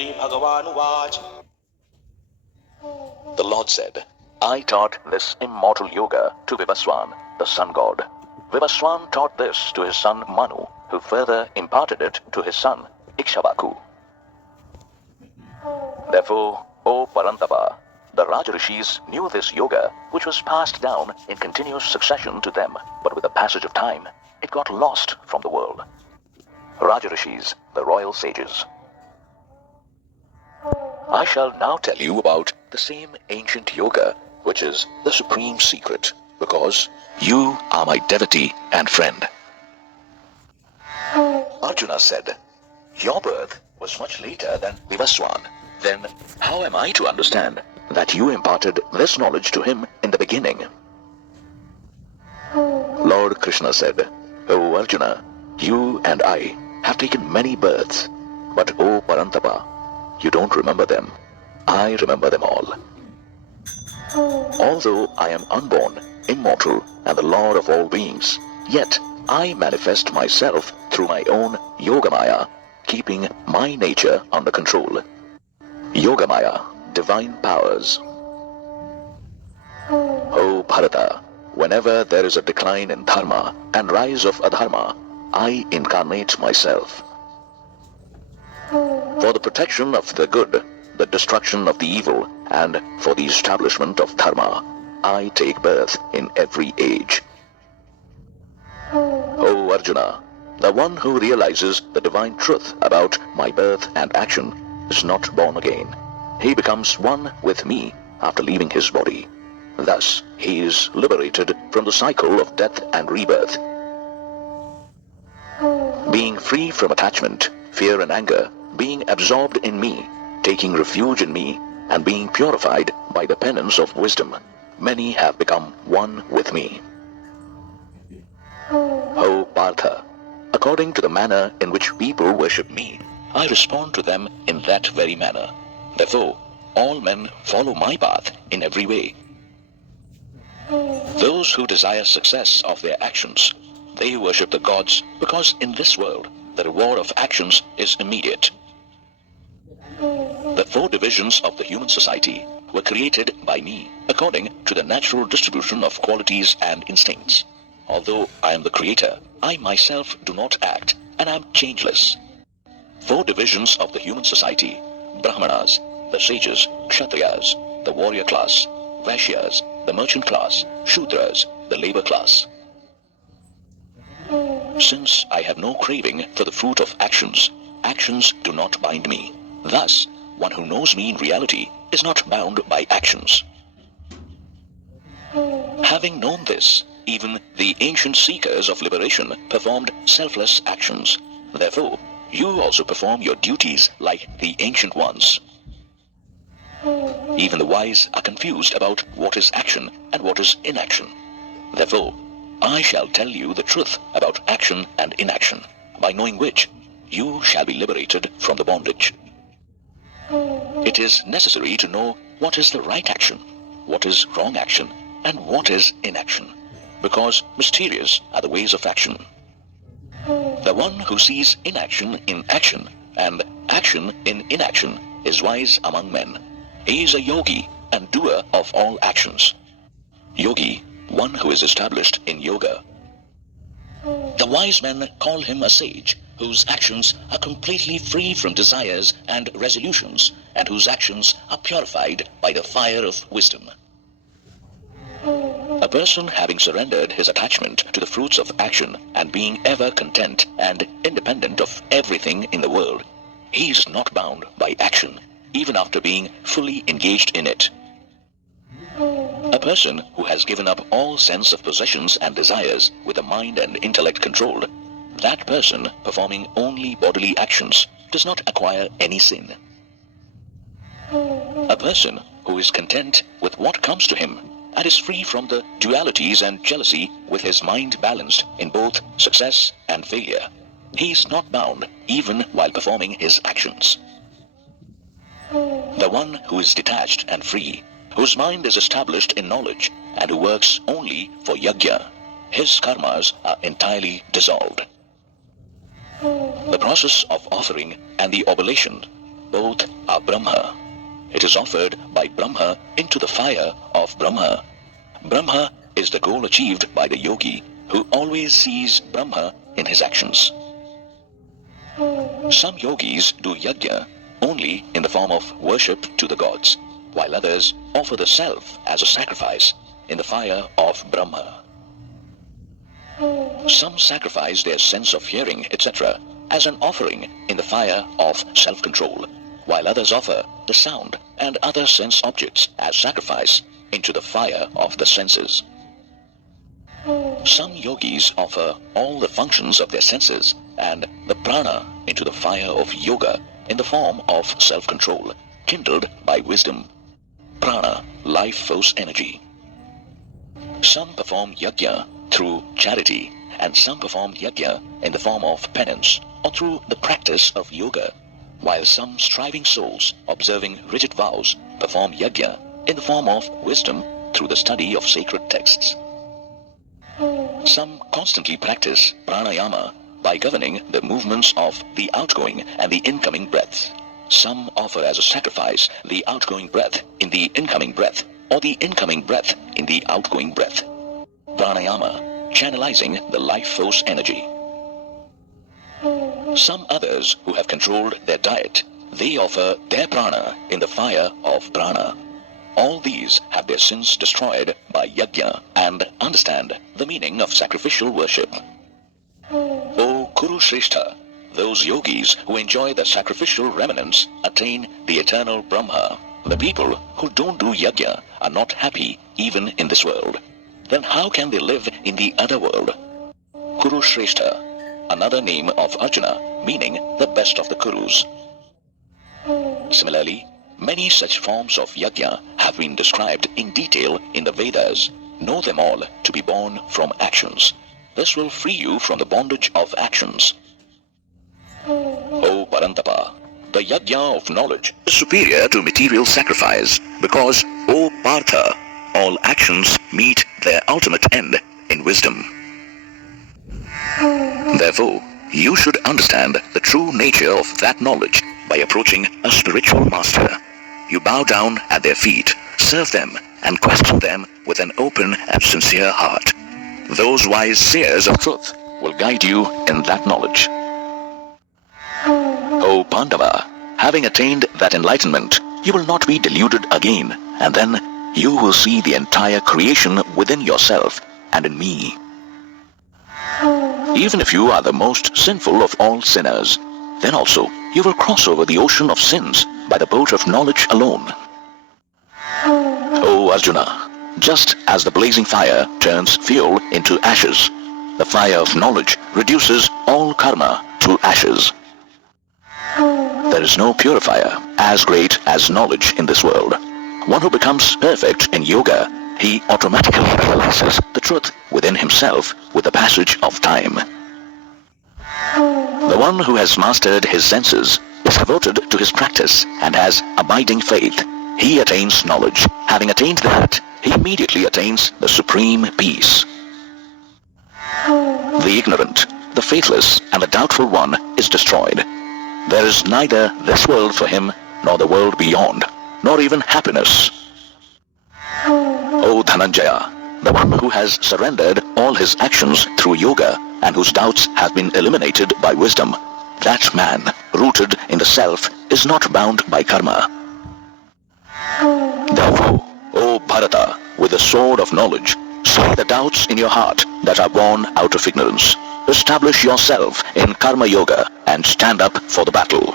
Shri Bhagavan The Lord said, I taught this immortal yoga to Vivaswan, the sun god. Vivaswan taught this to his son Manu, who further imparted it to his son Ikshvaku. Therefore, O Parantapa, the Rajarishis knew this yoga, which was passed down in continuous succession to them, but with the passage of time, it got lost from the world. Rajarishis, the royal sages. I shall now tell you about the same ancient yoga, which is the supreme secret, because you are my devotee and friend. Arjuna said, your birth was much later than Vivaswan. Then how am I to understand that you imparted this knowledge to him in the beginning? Lord Krishna said, O Arjuna, you and I have taken many births, but O Parantapa, you don't remember them. I remember them all. Although I am unborn, immortal, and the Lord of all beings, yet I manifest myself through my own Yogamaya, keeping my nature under control. Yogamaya, divine powers. O Bharata, whenever there is a decline in dharma and rise of adharma, I incarnate myself. For the protection of the good, the destruction of the evil, and for the establishment of dharma, I take birth in every age. O Arjuna, the one who realizes the divine truth about my birth and action is not born again. He becomes one with me after leaving his body. Thus, he is liberated from the cycle of death and rebirth. Being free from attachment, fear and anger, being absorbed in me, taking refuge in me, and being purified by the penance of wisdom, many have become one with me. O Partha, according to the manner in which people worship me, I respond to them in that very manner. Therefore, all men follow my path in every way. Those who desire success of their actions, they worship the gods because in this world the reward of actions is immediate. The 4 divisions of the human society were created by me according to the natural distribution of qualities and instincts. Although I am the creator, I myself do not act and am changeless. 4 divisions of the human society: Brahmanas, the sages; Kshatriyas, the warrior class; Vaishyas, the merchant class; Shudras, the labor class. Since I have no craving for the fruit of actions, actions do not bind me. Thus, one who knows me in reality is not bound by actions. Having known this, even the ancient seekers of liberation performed selfless actions. Therefore, you also perform your duties like the ancient ones. Even the wise are confused about what is action and what is inaction. Therefore, I shall tell you the truth about action and inaction, by knowing which you shall be liberated from the bondage. It is necessary to know what is the right action, what is wrong action, and what is inaction, because mysterious are the ways of action. The one who sees inaction in action and action in inaction is wise among men. He is a yogi and doer of all actions. Yogi, one who is established in yoga. The wise men call him a sage, whose actions are completely free from desires and resolutions, and whose actions are purified by the fire of wisdom. A person having surrendered his attachment to the fruits of action and being ever content and independent of everything in the world, he is not bound by action, even after being fully engaged in it. A person who has given up all sense of possessions and desires with the mind and intellect controlled, that person performing only bodily actions does not acquire any sin. A person who is content with what comes to him and is free from the dualities and jealousy with his mind balanced in both success and failure, he is not bound even while performing his actions. The one who is detached and free, whose mind is established in knowledge and who works only for yajna, his karmas are entirely dissolved. The process of offering and the oblation, both are Brahma. It is offered by Brahma into the fire of Brahma. Brahma is the goal achieved by the yogi who always sees Brahma in his actions. Some yogis do yajna only in the form of worship to the gods, while others offer the self as a sacrifice in the fire of Brahma. Some sacrifice their sense of hearing, etc., as an offering in the fire of self-control, while others offer the sound and other sense objects as sacrifice into the fire of the senses. Some yogis offer all the functions of their senses and the prana into the fire of yoga in the form of self-control, kindled by wisdom. Prana, life force energy. Some perform yajna through charity, and some perform yajna in the form of penance or through the practice of yoga, while some striving souls observing rigid vows perform yajna in the form of wisdom through the study of sacred texts. Some constantly practice pranayama by governing the movements of the outgoing and the incoming breaths. Some offer as a sacrifice the outgoing breath in the incoming breath or the incoming breath in the outgoing breath. Pranayama, channelizing the life force energy. Some others who have controlled their diet, they offer their prana in the fire of prana. All these have their sins destroyed by yajna and understand the meaning of sacrificial worship. O Kuru Shrestha, those yogis who enjoy the sacrificial remnants attain the eternal Brahma. The people who don't do yajna are not happy even in this world. Then how can they live in the other world? Kuru Shrestha, another name of Arjuna, meaning the best of the Kurus. Similarly, many such forms of yajna have been described in detail in the Vedas. Know them all to be born from actions. This will free you from the bondage of actions. O Parantapa, the yajna of knowledge is superior to material sacrifice because, O Partha, all actions meet their ultimate end in wisdom. Therefore, you should understand the true nature of that knowledge by approaching a spiritual master. You bow down at their feet, serve them, and question them with an open and sincere heart. Those wise seers of truth will guide you in that knowledge. O Pandava, having attained that enlightenment, you will not be deluded again, and then you will see the entire creation within yourself and in me. Even if you are the most sinful of all sinners, then also you will cross over the ocean of sins by the boat of knowledge alone. O Arjuna, just as the blazing fire turns fuel into ashes, the fire of knowledge reduces all karma to ashes. There is no purifier as great as knowledge in this world. One who becomes perfect in yoga, he automatically realizes the truth within himself with the passage of time. The one who has mastered his senses is devoted to his practice and has abiding faith. He attains knowledge. Having attained that, he immediately attains the supreme peace. The ignorant, the faithless, and the doubtful one is destroyed. There is neither this world for him, nor the world beyond, nor even happiness. O Dhananjaya, the one who has surrendered all his actions through yoga and whose doubts have been eliminated by wisdom, that man, rooted in the self, is not bound by karma. Therefore, O Bharata, with the sword of knowledge, slay the doubts in your heart that are born out of ignorance. Establish yourself in karma yoga and stand up for the battle.